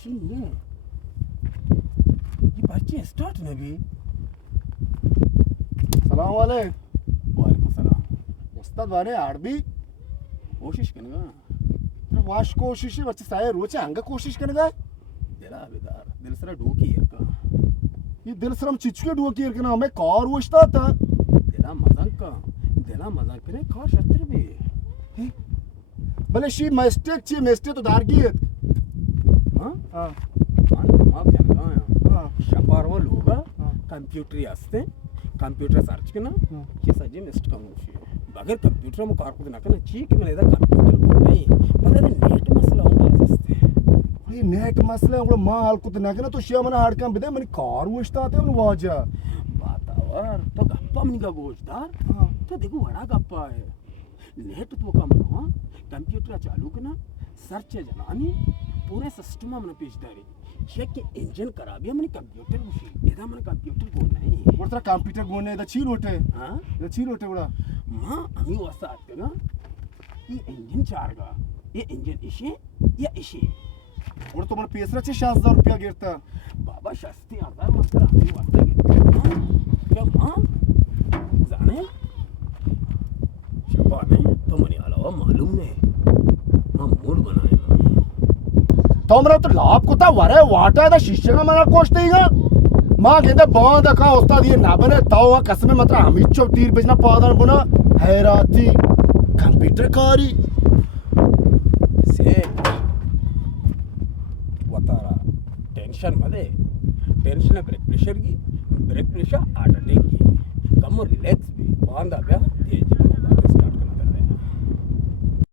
चीन ये बच्चे स्टार्ट ने भी सलाम वालेकुम। वालेकुम सलाम। उस्ताद वाले आड़बी कोशिश करेगा वाश कोशिश बच्चे साये रोचे हंग कोशिश करेगा दिला बेदार दिल सरा डोकी है का ये दिल सरम चिचके डुआ की करना हमें कार वोचता था दिला मजाक करे कार शस्त्र भी भले शी मिस्टेक तो दारगी है हाँ हाँ दिमाग जनका हाँ शपारवा लोग हाँ। कंप्यूटर असते कंप्यूटर सर्च करना हाँ। ये सजे मिस्ट कमोशी बगैर कंप्यूटर में कार को ना करना चाहिए कि मैंने इधर कंप्यूटर को नहीं पता नहीं नेट मसला होता है ये नेट मसले उनको मां हाल कुछ ना करना तो शिया मना हार्ड काम बिदे मनी कार वोचता थे उन वाजा बातावर तो गप्पा मनी का गोश्तदार हाँ तो देखो बड़ा गप्पा है नेट तो कम ना कंप्यूटर चालू करना सर्च जनानी पूरे सिस्टम में पेशदारी चेक के इंजन करा भी हमने कंप्यूटर मुशी इधर हमने कंप्यूटर को नहीं वो तेरा कंप्यूटर गोने इधर छी रोटे हाँ इधर छी रोटे बड़ा माँ अमी वास्ता आते ना ये इंजन चारगा ये इंजन इशे या इशे और तो मन पेसरा छे 60,000 रुपया गिरता बाबा शस्ती हजार मात्र अमी वास्ता गिरते क्या माँ जाने शपा नहीं तो मनी अलावा मालूम नहीं माँ मूड बनाए ना तो हमरा तो लाभ को था वरे वाटा है शिष्य का मना कोश देगा मां कहते बांध का उस्ताद ये ना बने ताऊ कसम मतलब हम इच्छो तीर बेचना पादन बुना हैराती कंप्यूटर कारी से वतारा टेंशन मदे टेंशन ब्रेक प्रेशर की ब्रेक प्रेशर हार्ट अटैक की कम रिलैक्स भी बांधा क्या